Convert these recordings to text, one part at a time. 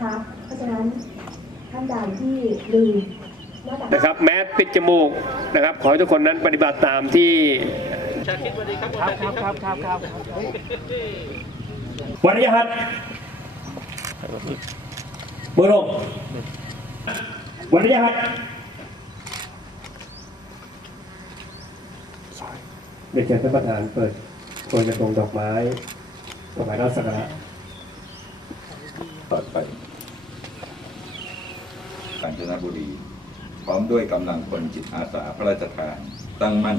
นะคะ เพราะฉะนั้นท่านใดที่ลืมว่าแต่นะครับ แมสปิดจมูกนะครับ ขอให้ทุกคนนั้นปฏิบัติตามที่ครับครับครับครับวันนี้ฮัทมือลงวันนี้ฮัทเด็กเชิญท่านประธานเปิดโปรยกระทงดอกไม้ถวายราชสักการะ ต่อไปกาญจนบุรี พ ร้อมด้วยกำลังพลจิตอาสาพระราชทาน ตั้งมั่น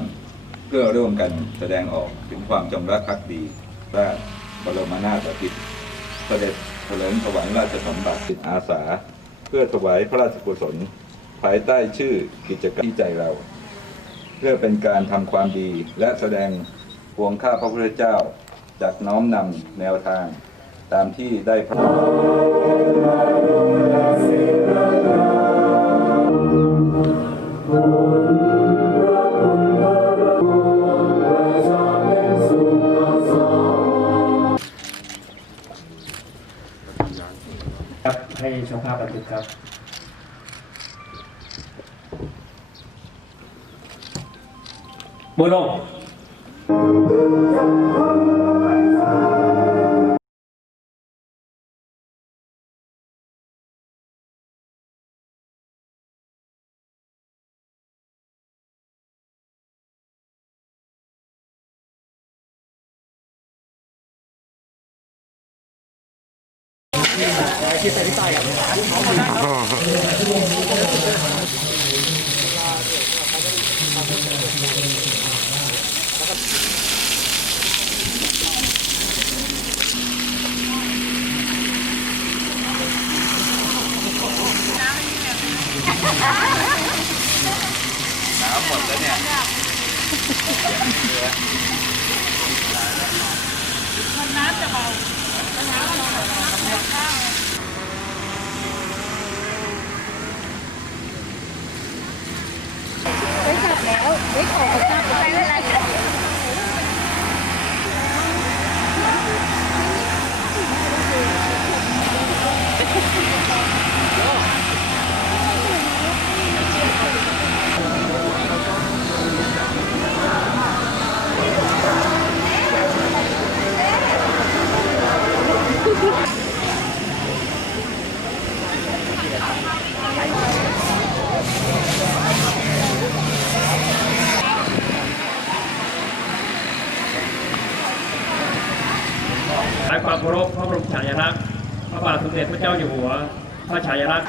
เพื่อร่วมกันแสดงออกถึงความจงรักภักดีราชบรมนาถบพิตรเสด็จเถลิงถวายราชสมบัติจิตอาสา เพื่อถวายพระราชกุศล ภายใต้ชื่อกิจกรรมที่ใจเรา เพื่อเป็นการทำความดีและแสดงพวงข้าพระพุทธเจ้าจากน้อมนำแนวทางตามที่ได้พระ ครับให้ช่างภาพบันทึกครับมือลง 哦。拿了一两。没口ง来来น่ะความเคารพพระบรมฉายาลักษณ์พระบาทสมเด็จพระเจ้าอยู่หัว พระฉายาลักษณ์